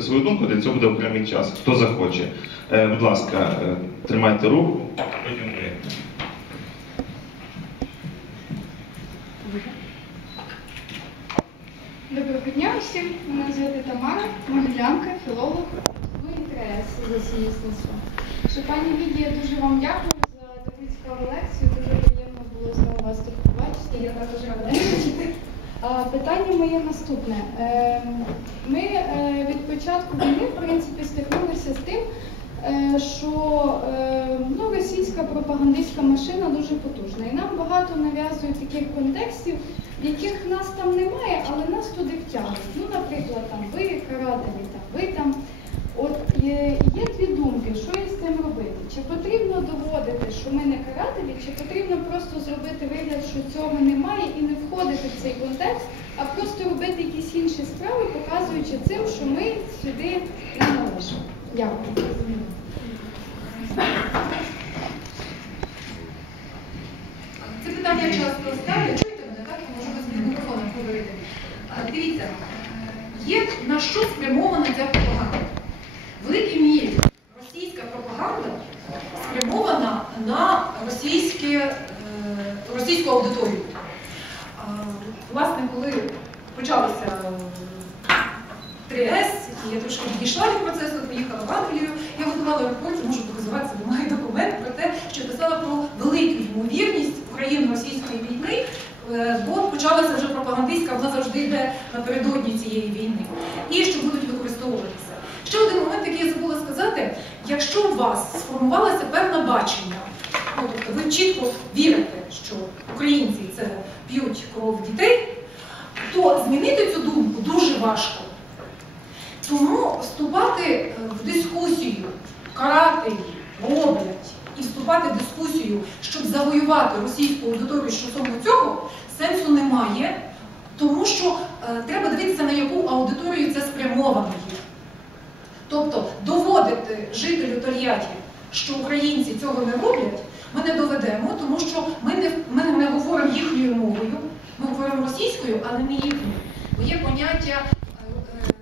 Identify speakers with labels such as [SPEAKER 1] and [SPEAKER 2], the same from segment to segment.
[SPEAKER 1] свою думку, для цього буде окремий час. Хто захоче. Е, будь ласка, е, тримайте руку. Потім ви.
[SPEAKER 2] Доброго дня всім. Мене звати Тамара, могилянка, філолог, ну і ТРС за сіїсництво. Що пані Лідія, дуже вам дякую за таку цікаву лекцію. Дуже приємно було знову вас тут побачити. Я також рада. Питання моє наступне. Е, Ми е, від початку війни, в принципі, стикнулися з тим, е, що е, ну, російська пропагандистська машина дуже потужна. І нам багато нав'язують таких контекстів, яких нас там немає, але нас туди втягнуть. Ну, наприклад, там ви карателі, там ви там. От є дві думки, що із цим робити? Чи потрібно доводити, що ми не карателі, чи потрібно просто зробити вигляд, що цього немає, і не входити в цей контекст, а просто робити якісь інші справи, показуючи цим, що ми сюди не належимо. Дякую.
[SPEAKER 3] Це питання часто ставлять. Чуєте мене, так? Я можу без мікрофона говорити. Дивіться, є на що спрямована ця пропаганда. В великій мірі російська пропаганда спрямована на російське, е, російську аудиторію. Власне, коли почалося е, 3С, і я трошки відійшла від процесу, поїхала в Англію, я готувала репорт, можу показувати, це має документ про те, що писала про велику ймовірність україно-російської війни, е, бо почалася вже пропагандистська, вона завжди йде напередодні цієї війни, і що будуть використовуватися. Ще один момент, який я забула сказати, якщо у вас сформувалося певне бачення, ну, тобто ви чітко вірите, що українці це п'ють кров дітей, то змінити цю думку дуже важко. Тому вступати е, в дискусію, карати її, роблять і вступати в дискусію, щоб завоювати російську аудиторію стосовно цього, сенсу немає, тому що е, треба дивитися, на яку аудиторію це спрямовано є. Доводити жителю Тольятті, що українці цього не роблять, ми не доведемо, тому що ми не, ми не говоримо їхньою мовою, ми говоримо російською, але не їхньою. Бо є поняття е, е,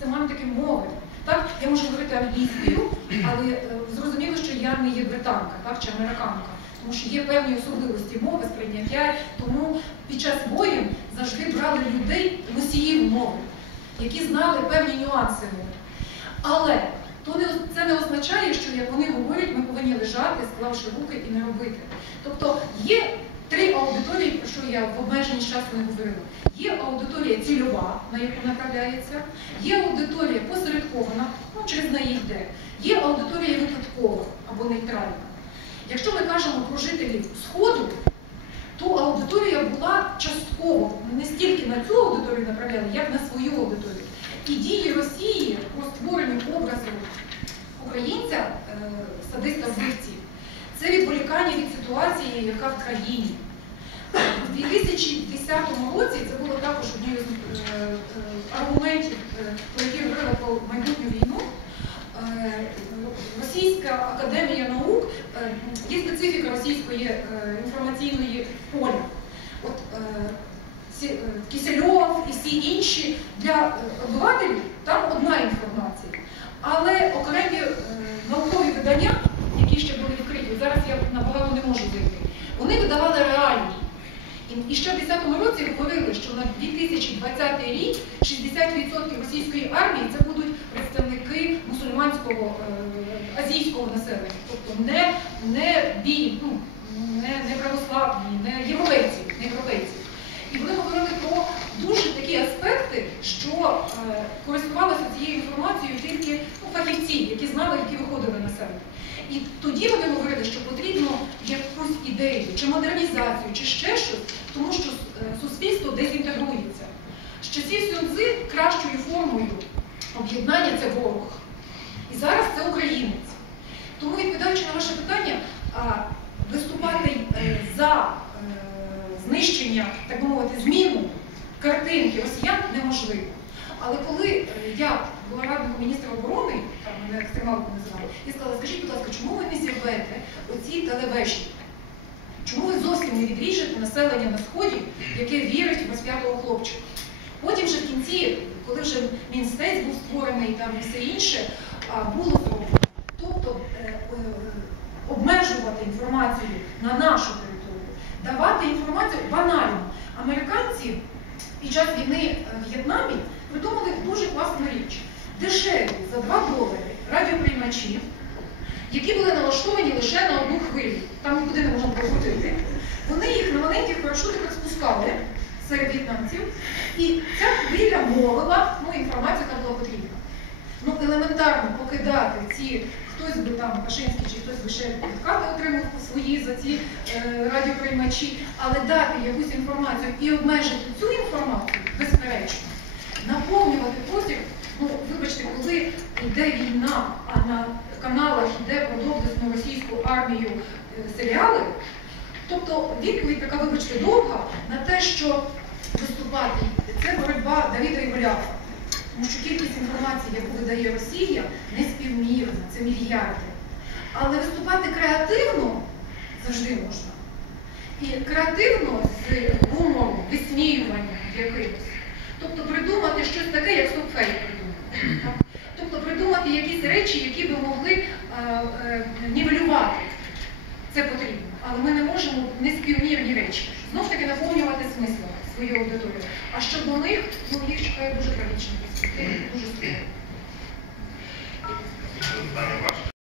[SPEAKER 3] семантики мови. Так, я можу говорити англійською, але е, зрозуміло, що я не є британка, так чи американка, тому що є певні особливості мови, сприйняття. Тому під час воєн завжди брали людей носіїв мови, які знали певні нюанси мови. Але то не, це не означає, що як вони говорять, ми повинні лежати, склавши руки і не робити. Тобто є три аудиторії, про що я в обмеженні часу не говорила. Є аудиторія цільова, на яку направляється, є аудиторія посередкована, ну через неї йде, є аудиторія випадкова або нейтральна. Якщо ми кажемо про жителів Сходу, то аудиторія була частково не стільки на цю аудиторію направляли, як на свою аудиторію. І дії Росії по створенню образу українця, е, садиста вбивці, це відволікання від ситуації, яка в країні. У 2010 році це було також однією з е, е, аргументів, про які говорила про майбутню війну. Російська академія наук є специфіка російської інформаційної поля. От Кисельов і всі інші для е, обивателів там одна інформація. Але окремі е, наукові видання, які ще були відкриті, зараз я набагато не можу зайти, вони видавали реальні. І- ще в 2010 році говорили, що на 2020 рік 60% російської армії це будуть представники мусульманського е, азійського населення, тобто не, не ну, не, не православні, не європейці, не європейці. І вони говорили про дуже такі аспекти, що е, користувалися цією інформацією тільки ну, фахівці, які знали, які виходили на себе. І тоді вони говорили, що потрібно якусь ідею, чи модернізацію, чи ще щось, тому що е, суспільство дезінтегрується. З часів Сюнзи кращою формою об'єднання це ворог. І зараз це українець. Тому, відповідаючи на ваше питання, виступати е, за е, знищення, так би мовити, зміну картинки росіян неможливо. Але коли е, я була радником міністра оборони, там мене екстремалку називали, я сказала, скажіть, будь ласка, чому ви не зірвете оці телевежі? Чому ви зовсім не відріжете населення на сході, яке вірить в розп'ятого хлопчика? Потім же в кінці коли вже Мінстейт був створений там і все інше, було зроблено. Тобто е, е, обмежувати інформацію на нашу територію, давати інформацію банально. Американці під час війни в В'єтнамі придумали дуже класну річ. Дешеві за 2 долари радіоприймачі, які були налаштовані лише на одну хвилю. Там нікуди не можна було ходити. Вони їх на маленьких парашутах розпускали серед в'єтнамців, і ця хвиля мовила ну, інформацію, яка була потрібна. Ну, елементарно покидати ці, хтось би там Пашинський чи хтось би ще відкати отримав свої за ці е, радіоприймачі, але дати якусь інформацію і обмежити цю інформацію, безперечно, наповнювати простір, ну, вибачте, коли йде війна, а на каналах йде про доблесну російську армію е, серіали, тобто відповідь така, вибачте, довга на те, що виступати це боротьба Давіда і Голіафа. Тому що кількість інформації, яку видає Росія, не співмірна, це мільярди. Але виступати креативно завжди можна. І креативно з гумором, висміюванням якимось. Тобто придумати щось таке, як стопфейк придумати. так? Тобто придумати якісь речі, які би могли е, е, нівелювати. Це потрібно. Але ми не можемо неспівмірні речі. Знов таки наповнювати смислом свою аудиторію. А щодо них, ну їх чекає дуже трагічна перспектива, дуже.
[SPEAKER 1] Питання